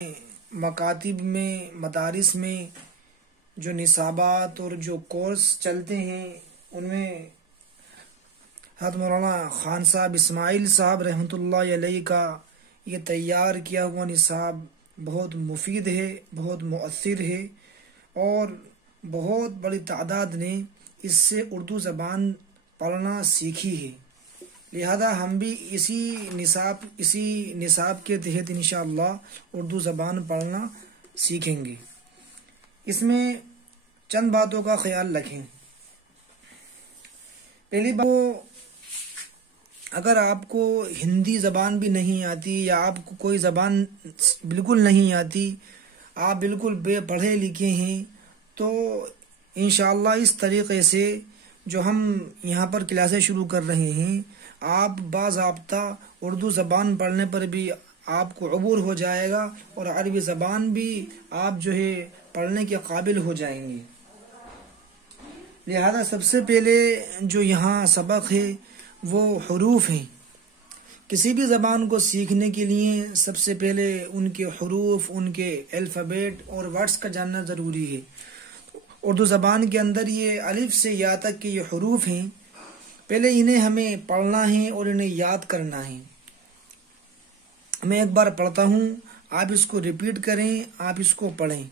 مکاتب میں مدارس میں جو نصابات اور جو کورس چلتے ہیں ان میں حضرت مولانا خان صاحب اسماعیل صاحب رحمۃ اللہ علیہ کا یہ تیار کیا ہوا نصاب بہت مفید ہے، بہت مؤثر ہے اور بہت بڑی تعداد نے اس سے اردو زبان پڑھنا سیکھی ہے۔ لہذا ہم بھی اسی نصاب کے تحت انشاءاللہ اردو زبان پڑھنا سیکھیں گے۔ اس میں چند باتوں کا خیال رکھیں۔ پہلی بات، اگر آپ کو ہندی زبان بھی نہیں آتی یا آپ کو کوئی زبان بالکل نہیں آتی، آپ بالکل بے پڑھے لکھے ہیں، تو انشاءاللہ اس طریقے سے جو ہم یہاں پر کلاسیں شروع کر رہے ہیں، آپ باضابطہ اردو زبان پڑھنے پر بھی آپ کو عبور ہو جائے گا اور عربی زبان بھی آپ پڑھنے کے قابل ہو جائیں گے۔ لہذا سب سے پہلے جو یہاں سبق ہے وہ حروف ہیں۔ کسی بھی زبان کو سیکھنے کے لیے سب سے پہلے ان کے حروف، ان کے الفابیٹ اور ورڈز کا جاننا ضروری ہے۔ اردو زبان کے اندر یہ الف سے یا تک کے یہ حروف ہیں، پہلے انہیں ہمیں پڑھنا ہے اور انہیں یاد کرنا ہے۔ میں ایک بار پڑھتا ہوں، آپ اس کو ریپیٹ کریں، آپ اس کو پڑھیں۔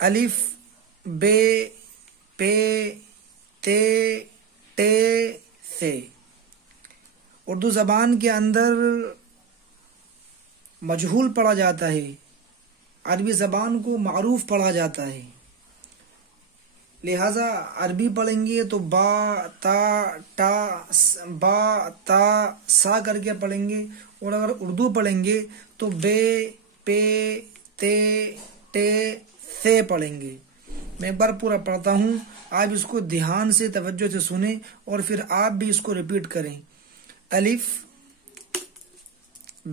الف، بے، پے، تے، ٹے، سے۔ اردو زبان کے اندر مجہول پڑھا جاتا ہے، عربی زبان کو معروف پڑھا جاتا ہے۔ لہذا عربی پڑھیں گے تو با، تا، ٹا، با، تا، سا کر کے پڑھیں گے، اور اگر اردو پڑھیں گے تو بے، پے، تے، ٹے، سے پڑھیں گے۔ میں ایک بار پورا پڑھتا ہوں، آپ اس کو دھیان سے توجہ سے سنیں اور پھر آپ بھی اس کو ریپیٹ کریں۔ الف،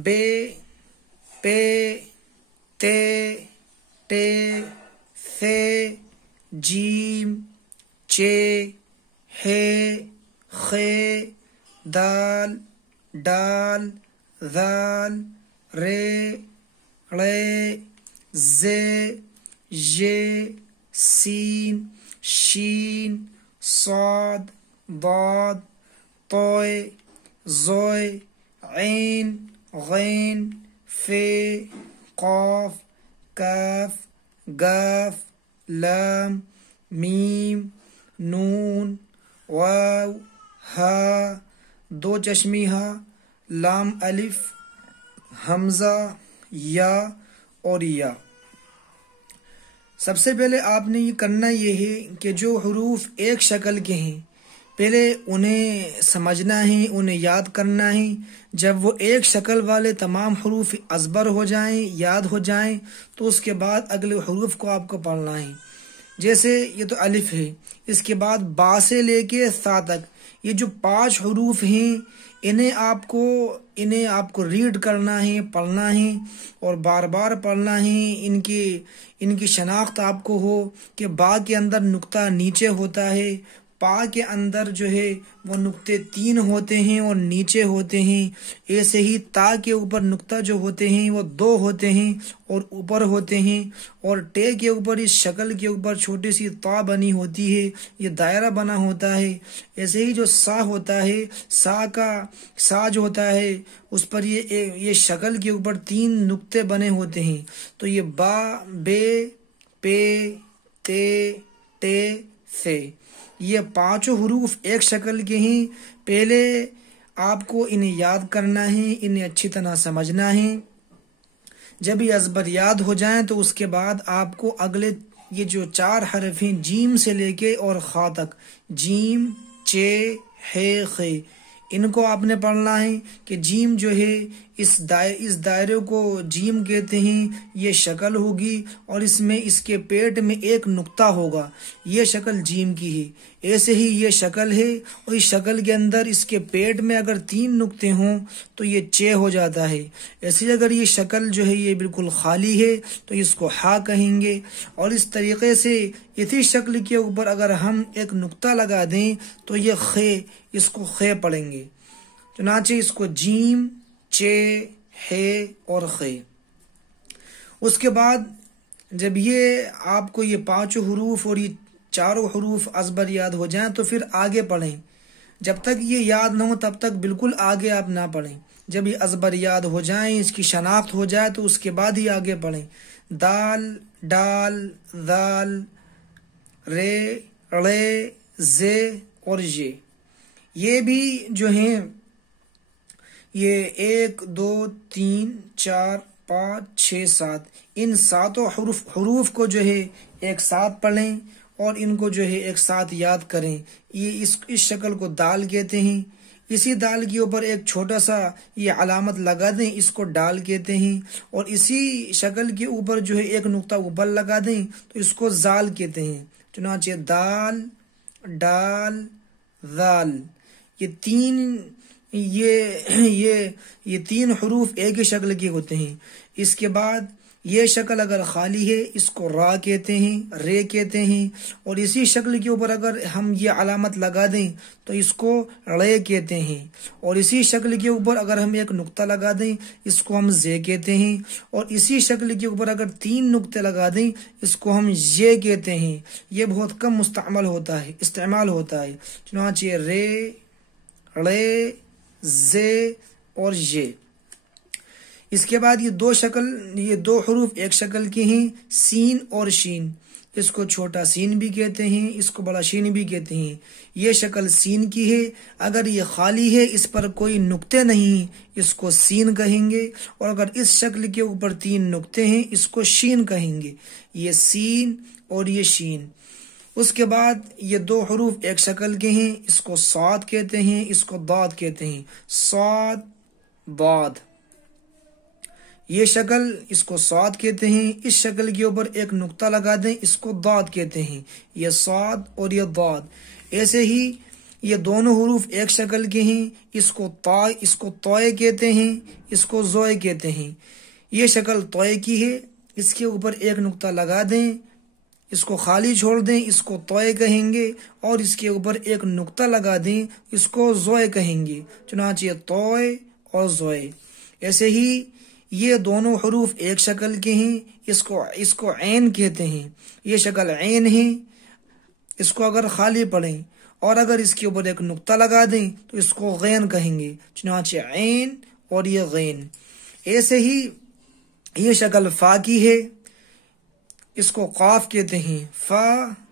بے، پے، تے، ٹے، سے، جیم، چے، ہے، خے، دال، ڈال، ذال، رے، ڑے، زے، ژے، سین، شین، صاد، ضاد، طوئے، زوئے، عین، غین، فے، قاف، کاف، گاف، لام، میم، نون، واو، ہا، دو چشمی ہا، لام الف، حمزہ، یا اور یا۔ سب سے پہلے آپ نے یہ کرنا یہ ہے کہ جو حروف ایک شکل کے ہیں، پہلے انہیں سمجھنا ہے، انہیں یاد کرنا ہے۔ جب وہ ایک شکل والے تمام حروف ازبر ہو جائیں، یاد ہو جائیں، تو اس کے بعد اگلے حروف کو آپ کو پڑھنا ہے۔ جیسے یہ تو الف ہے، اس کے بعد با سے لے کے سا تک یہ جو 5 حروف ہیں، انہیں آپ کو ریڈ کرنا ہے، پڑھنا ہے اور بار بار پڑھنا ہے۔ ان کی شناخت آپ کو ہو کہ با کے اندر نقطہ نیچے ہوتا ہے، پا کے اندر وہ نقطے 3 ہوتے ہیں اور نیچے ہوتے ہیں۔ ایسے ہی تا کے اوپر نقطہ جو ہوتے ہیں وہ 2 ہوتے ہیں اور اوپر ہوتے ہیں، اور ٹے کے اوپر اس شکل کے اوپر چھوٹی سی تا بنی ہوتی ہے، یہ دائرہ بنا ہوتا ہے۔ ایسے ہی جو سا ہوتا ہے، سا جو ہوتا ہے اس پر یہ شکل کے اوپر 3 نقطے بنے ہوتے ہیں۔ تو یہ با، بے، پے، تے، ٹے، سے، یہ 5 حروف ایک شکل کے ہیں۔ پہلے آپ کو انہیں یاد کرنا ہے، انہیں اچھی طرح سمجھنا ہے۔ جب یہ ازبر یاد ہو جائیں تو اس کے بعد آپ کو اگلے یہ جو 4 حرف ہیں جیم سے لے کے اور خا تک، جیم، چے، ہے، خے، ان کو آپ نے پڑھنا ہے کہ جیم جو ہے اس دائرے کو جیم کہتے ہیں، یہ شکل ہوگی اور اس کے پیٹ میں ایک نقطہ ہوگا، یہ شکل جیم کی ہے۔ ایسے ہی یہ شکل ہے اور اس شکل کے اندر اس کے پیٹ میں اگر 3 نقطے ہوں تو یہ چے ہو جاتا ہے۔ ایسے اگر یہ شکل جو ہے یہ بالکل خالی ہے تو اس کو ہا کہیں گے، اور اس طریقے سے اسی شکل کے اوپر اگر ہم ایک نقطہ لگا دیں تو یہ خے، اس کو خے پڑھیں گے۔ چنانچہ اس کو جیم، چے، ہے اور خے۔ اس کے بعد جب یہ آپ کو یہ 5 حروف اور یہ 4 حروف ازبر یاد ہو جائیں تو پھر آگے پڑھیں. جب تک یہ یاد نہ ہو تب تک بالکل آگے آپ نہ پڑھیں. جب یہ ازبر یاد ہو جائیں، اس کی شناخت ہو جائے تو اس کے بعد ہی آگے پڑھیں. دال، ڈال، ذال، رے، رے، زے اور یہ بھی جو ہیں یہ 1 2 3 4 5 6 7 ان 7 حروف کو جو ہے ایک ساتھ پڑھیں اور ان کو جو ہے ایک ساتھ یاد کریں. یہ اس شکل کو دال کہتے ہیں. اسی دال کے اوپر ایک چھوٹا سا یہ علامت لگا دیں، اس کو ڈال کہتے ہیں. اور اسی شکل کے اوپر جو ہے ایک نقطہ اوپر لگا دیں تو اس کو زال کہتے ہیں. چنانچہ دال، ڈال، ذال، یہ تین حروف ایک ہی شکل کے ہوتے ہیں. اس کے بعد یہ شکل اگر خالی ہے اس کو را کہتے ہیں، رے کہتے ہیں. اور اسی شکل کے اوپر اگر ہم یہ علامت لگا دیں تو اس کو رے کہتے ہیں. اور اسی شکل کے اوپر اگر ہم ایک نقطہ لگا دیں اس کو ہم زے کہتے ہیں. اور اسی شکل کے اوپر اگر 3 نقطے لگا دیں اس کو ہم یہ کہتے ہیں. یہ بہت کم استعمال ہوتا ہے. چنانچہ رے، رے، زے اور یہ. اس کے بعد یہ دو حروف ایک شکل کے ہیں، سین اور شین. اس کو چھوٹا سین بھی کہتے ہیں، اس کو بڑا شین بھی کہتے ہیں. یہ شکل سین کی ہے. اگر یہ خالی ہے، اس پر کوئی نقطے نہیں، اس کو سین کہیں گے. اور اگر اس شکل کے اوپر 3 نقطے ہیں اس کو شین کہیں گے. یہ سین اور یہ شین. اس کے بعد یہ 2 حروف ایک شکل کے ہیں، اس کو صاد کہتے ہیں، اس کو ضاد کہتے ہیں. صاد، ضاد. یہ شکل اس کو صاد کہتے ہیں. اس شکل کے اوپر ایک نقطہ لگا دیں اس کو ضاد کہتے ہیں. یہ صاد اور یہ ضاد. ایسے ہی یہ دونوں حروف ایک شکل کے ہیں. اس کو طوئے کہتے ہیں، اس کو زوئے کہتے ہیں. یہ شکل طوئے کی ہے. اس کے اوپر ایک نقطہ لگا دیں، اس کو خالی چھوڑ دیں، اس کو طوئے کہیں گے. اور اس کے اوپر ایک نقطہ لگا دیں، اس کو زوئے کہیں گے. چنانچہ طوئے اور زوئے. ایسے ہی یہ دونوں حروف ایک شکل کے ہیں. اس کو عین کہتے ہیں. یہ شکل عین ہے. اس کو اگر خالی پڑھیں اور اگر اس کے اوپر ایک نقطہ لگا دیں تو اس کو غین کہیں گے. چنانچہ عین اور یہ غین. ایسے ہی یہ شکل فا کی ہے. اس کو قاف کہتے ہیں. فا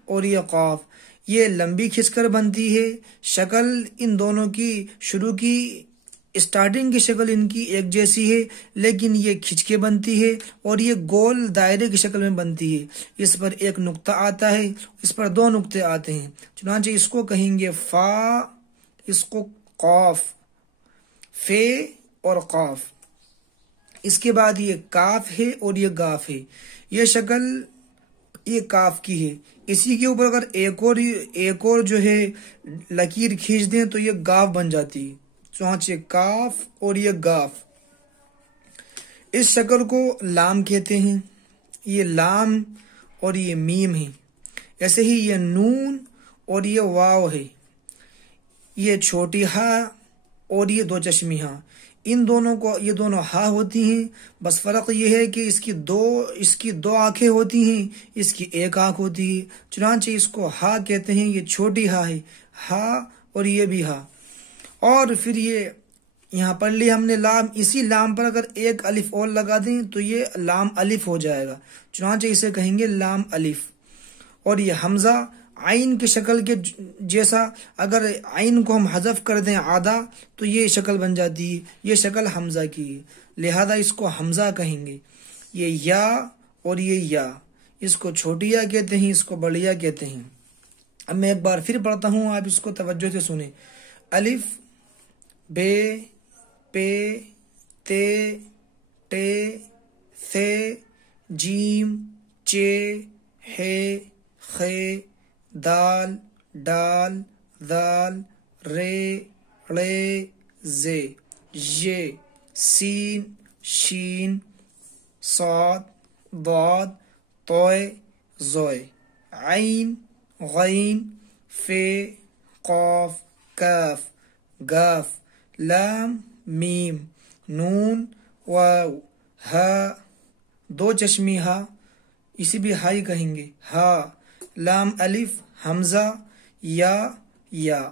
اور یہ قاف. یہ لمبی کھچ کر بنتی ہے. شکل ان دونوں کی شروع کی اسٹارٹنگ کی شکل ان کی ایک جیسی ہے، لیکن یہ کھچ کے بنتی ہے اور یہ گول دائرے کی شکل میں بنتی ہے. اس پر ایک نقطہ آتا ہے، اس پر 2 نقطے آتے ہیں. چنانچہ اس کو کہیں گے فا، اس کو قاف، فے اور قاف. اس کے بعد یہ کاف ہے اور یہ گاف ہے. یہ شکل یہ کاف کی ہے. اسی کے اوپر اگر ایک اور جو ہے لکیر کھینچ دیں تو یہ گاف بن جاتی ہے. چنانچہ کاف اور یہ گاف. اس شکل کو لام کہتے ہیں. یہ لام اور یہ میم ہے. ایسے ہی یہ نون اور یہ واو ہے. یہ چھوٹی ہا اور یہ 2 چشمی ہا. ان دونوں کو یہ دونوں ہا ہوتی ہیں. بس فرق یہ ہے کہ اس کی دو آنکھیں ہوتی ہیں، اس کی ایک آنکھ ہوتی ہے. چنانچہ اس کو ہا کہتے ہیں. یہ چھوٹی ہا ہے. ہا اور یہ بھی ہا. اور پھر یہ یہاں پڑھ لی ہم نے لام. اسی لام پر اگر ایک الف اور لگا دیں تو یہ لام الف ہو جائے گا. چنانچہ اسے کہیں گے لام الف. اور یہ حمزہ عین کی شکل کے جیسا، اگر عین کو ہم حذف کر دیں آدھا تو یہ شکل بن جاتی ہے. یہ شکل حمزہ کی ہے، لہذا اس کو حمزہ کہیں گے. یہ یا اور یہ یا. اس کو چھوٹی یا کہتے ہیں، اس کو بڑی یا کہتے ہیں. اب میں ایک بار پھر پڑھتا ہوں، آپ اس کو توجہ سے سنیں. الف، بے، پے، تے، ٹے، ثے، جیم، چے، ہے، خے، دال، ڈال، ذال، رے، ڑے، زے، یہ، سین، شین، صاد، ضاد، طوئے، زوئے، عین، غین، فے، قاف، کاف، گاف، لام، میم، نون، واو، ہا، دو چشمی ہا، اسی بھی ہائی کہیں گے، ہا، لام الف، حمزہ، یا۔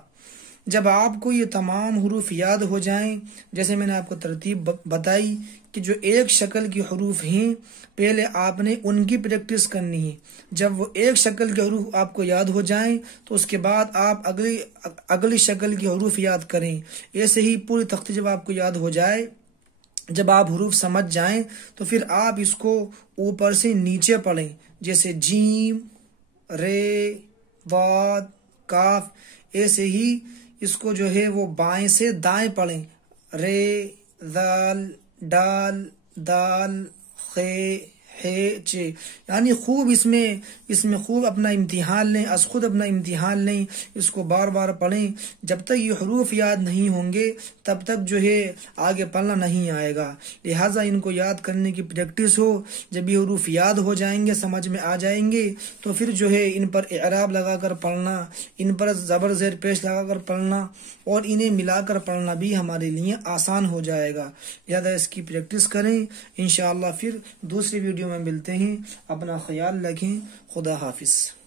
جب آپ کو یہ تمام حروف یاد ہو جائیں، جیسے میں نے آپ کو ترتیب بتائی کہ جو ایک شکل کی حروف ہیں پہلے آپ نے ان کی پریکٹس کرنی ہے۔ جب وہ ایک شکل کے حروف آپ کو یاد ہو جائیں تو اس کے بعد آپ اگلی شکل کی حروف یاد کریں۔ ایسے ہی پوری تختی جب آپ کو یاد ہو جائے، جب آپ حروف سمجھ جائیں تو پھر آپ اس کو اوپر سے نیچے پڑھیں، جیسے جیم، رے، ضاد، کاف۔ ایسے ہی اس کو جو ہے وہ بائیں سے دائیں پڑھیں، رے، ذال، ڈال، دال، خے، ہے، چے۔ یعنی خوب اس میں خوب اپنا امتحان لیں، از خود اپنا امتحان لیں، اس کو بار بار پڑھیں۔ جب تک یہ حروف یاد نہیں ہوں گے تب تک جو ہے آگے پڑھنا نہیں آئے گا، لہٰذا ان کو یاد کرنے کی پریکٹس ہو۔ جب یہ حروف یاد ہو جائیں گے، سمجھ میں آ جائیں گے تو پھر جو ہے ان پر اعراب لگا کر پڑھنا، ان پر زبر زیر پیش لگا کر پڑھنا اور انہیں ملا کر پڑھنا بھی ہمارے لیے آسان ہو جائے گا۔ لہٰذا اس کی پریکٹس کریں، انشاءاللہ پھر دوسری ویڈیو میں ملتے ہیں۔ اپنا خیال رکھیں، خدا حافظ۔